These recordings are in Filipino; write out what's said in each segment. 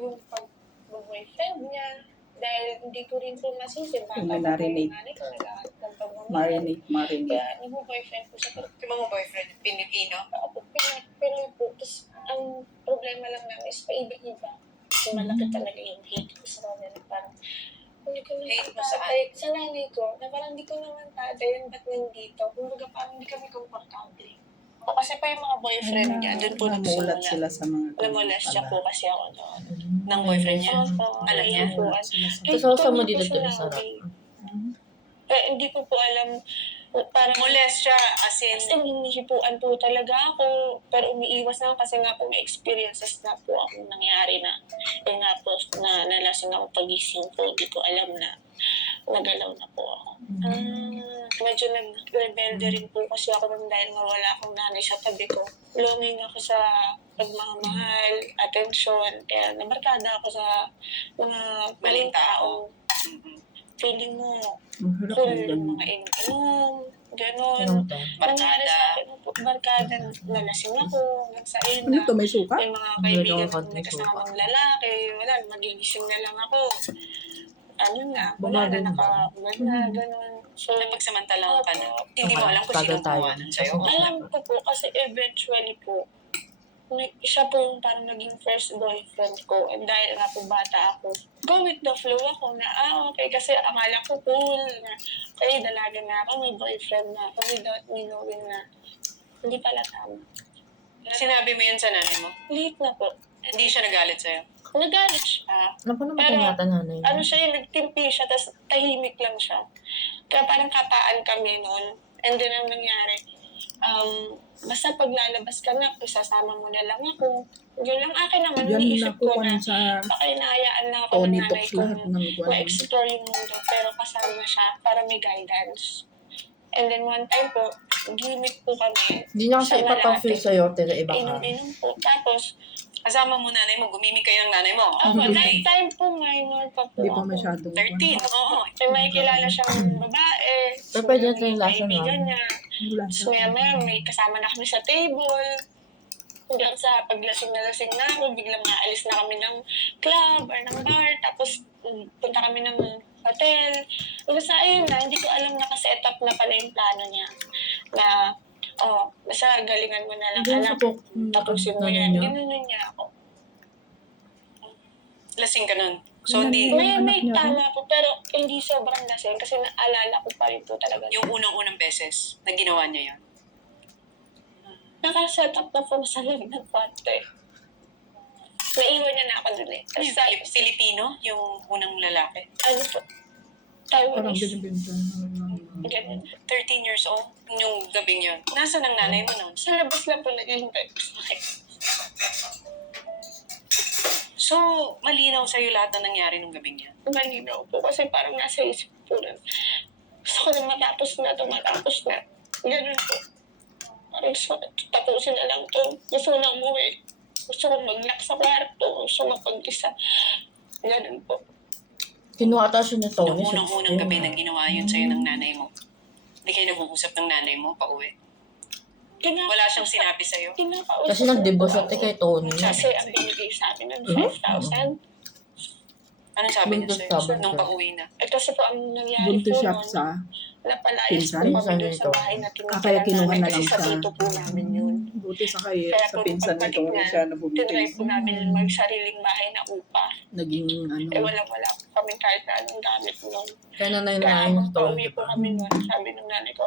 yung pag-boyfriend niya. Dahil hindi ko rin po masisi, bata Yung pa po yung marinate. nanay ko, nag-aaral ng pagmamahal. Marinate. Kaya nag-boyfriend po siya. Yung mga boyfriend, Pilipino? Ako, Pinoy po. Tapos, ang problema lang namin is paiba-iba. So, malaki talaga yung hate ko sa kanila. Parang, hindi ko naman Hate mo saan? tatay. Sa nanay ko, na parang hindi ko naman tatay, ba't nandito? Kumbaga parang hindi kami komportable. O kasi pa yung mga boyfriend niya, doon po Namulat nagsimula. sila sa mga Namulas siya po kasi ako doon. Ng boyfriend niya? Opo, Alam niya? Namulat sila sa Eh, Tapos kasama hindi dito ko din sinabi. sarap. Eh, hindi ko po alam. Parang Molest siya, as in, hinihipuan po talaga ako. Pero umiiwas na ako kasi nga po may experiences na po akong nangyari na. Yung nga po na nalasing ako pagising ko. Hindi ko alam na nagalaw na po ako. Medyo nag-rebelde rin po kasi ako nung dahil nawala akong nanay sa tabi ko. Longing ako sa pagmamahal, atensyon. Kaya nabarkada ako sa mga maling tao. Feeling mo, Ang hirap full ng yung ganun. mga inom, gano'n. Anong to? Nangyari Barkada. sa akin, barkada, nalasing ako, nagsain Ano na. to, may suka? Yung mga kaibigan ko Meron may konting kasamang lalaki, wala, magigising na lang ako. Ano na, wala Bumagal na, na. nakakulan na, gano'n. So, napagsamantalang ka na. Hindi mo Okay. alam kung Bagal sino tayo. gumawa nun sa'yo. alam ko po, kasi eventually po, siya po yung parang naging first boyfriend ko. And dahil nga po bata ako, go with the flow ako na, okay, kasi akala ko cool na, kaya dalaga na ako, may boyfriend na ako without me knowing na hindi pala tama. Sinabi mo yun sa nanay mo? Late na po. Hindi siya nagalit sa'yo? Nagalit siya. Ano pa naman Pero, yata nanay? Ano siya yung nagtimpi siya, tapos tahimik lang siya. Kaya parang kataan kami noon. And then ang nangyari, basta paglalabas ka na, isasama mo na lang ako. Yun lang akin naman, Yan iniisip ko na, nakukuha sa baka inahayaan na ako ng Tony nanay Talks ko lahat ng kwan. ma-explore yung mundo, pero kasama siya para may guidance. And then one time po, gimmick po kami. Hindi niya kasi Sa ipapang-feel Malate. sa'yo, tira iba ka. Inom-inom po. Tapos, Kasama mo nanay mo, gumimik kayo ng nanay mo. ako, that time po, minor pa po Hindi pa ako. masyadong 13, oo. May kilala siyang babae. Pero pwede natin yung lasa kaibigan na. niya. Wala Tapos sa maya may kasama na kami sa table. Hanggang sa paglasing na lasing na ako, biglang maalis na kami ng club or ng bar. Tapos punta kami ng hotel. Hanggang sa ayun na, hindi ko alam nakaset up na pala yung plano niya. Na, basta galingan mo na lang Diyan sa anak. po. Tapusin mo nanay yan. niya. Ginunan niya ako. Lasing ka nun. So, hindi, May anak niya, tama po, pero hindi sobrang lasing kasi naalala ko pa rin po talaga. yung unang-unang beses na ginawa niya yun. Nakaset up na po sa loob ng kwarto eh. Naiwan niya na ako dun eh. Tapos Yung sabi, Filipino, yung unang lalaki. ano po, parang Taiwanese. binibenta. Ganun. 13 years old, yung gabing yun. Nasaan ang nanay mo nun? Sa labas lang po naghihintay ko sa akin. So, malinaw sa'yo lahat na nangyari nung gabing yan. Malinaw po kasi parang nasa isip po na gusto ko na matapos na. Ganun po. Parang tapusin na lang to. Gusto ko na umuwi. Gusto ko mag-lock sa kwarto. Gusto ko mag-isa. Ganun po. Kinuha ata siya ni Tony. Nung unang-unang gabi na ginawa yun sa'yo ng nanay mo. Hindi kayo nag-uusap ng nanay mo pa uwi. Wala siyang sinabi sa'yo. Kinakausap Kasi nag-divorce ko siya kay Tony. Kasi ang binigay sa amin ng 5,000. Anong sabi niya Buntis sa'yo sabi nung niya. pauwi na? Kasi po ang nangyari Buntis po siya nun, sa napalayas po pinsan? kami dun sa Pinsan bahay na Ah, kaya tinitira kinuha namin na kasi lang sa siya. tito po namin yun. Buti sa kay Kaya sa po pinsan nung nito pagbalik siya niyan, nabuntis. tinry po namin magsariling bahay na upa. Naging Wala po kami kahit na anong gamit nun. Kaya nanay na Kaya yung Tony. pauwi po kami nun. Sabi ng nanay ko,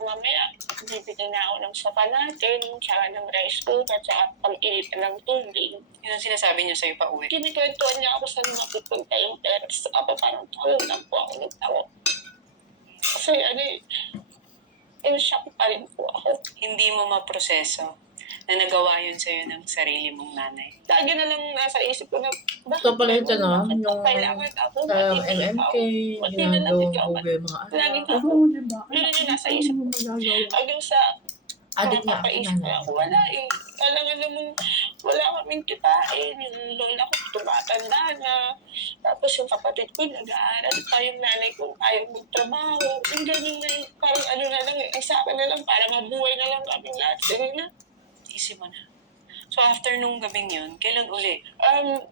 mamaya, bibigyan na ako ng sopa natin, tsaka ng rice cooker, tsaka pang-initan ng tubig. Yun ang sinasabi niya sa'yo pauwi. Kinikwentuhan niya ako saan mapupunta yung pera. So, ako parang tawag lang po ako ng tao. Kasi in shock pa rin po ako. Hindi mo maproseso na nagawa yun sa'yo ng sarili mong nanay. Lagi na lang nasa isip ko na, Ito pala yung tanong, bakit yung kailangan ako? sa Ba't hindi MMK, ikaw? Ba't di na lang ginagawang ikaw? buga yung mga Lagi anak. ka. Oo, di ba? Ganun yung nasa isip ko. Magagawa. Hanggang sa Adik nga ako napapaisip nanay. ako, wala eh. Kailangan namang wala kaming kitain. Yung lola ko tumatanda na. Tapos yung kapatid ko nag-aaral pa. Yung nanay ko ayaw magtrabaho. Yung ganun na yung parang ano na lang eh. Sa akin na lang para mabuhay na lang kaming lahat. Sige na. Isip mo na. So after nung gabing yun, kailan uli?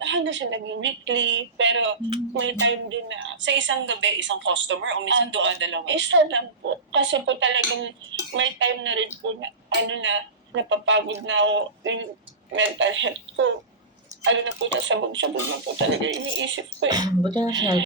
Hanggang siya naging weekly, pero may time din na Sa isang gabi, isang customer o minsan Ano? dumadalawa? isa lang po. Kasi po talagang may time na rin po na napapagod na ako yung mental health ko. Na po, sabog-sabog na po talaga iniisip ko eh. Buti na siya.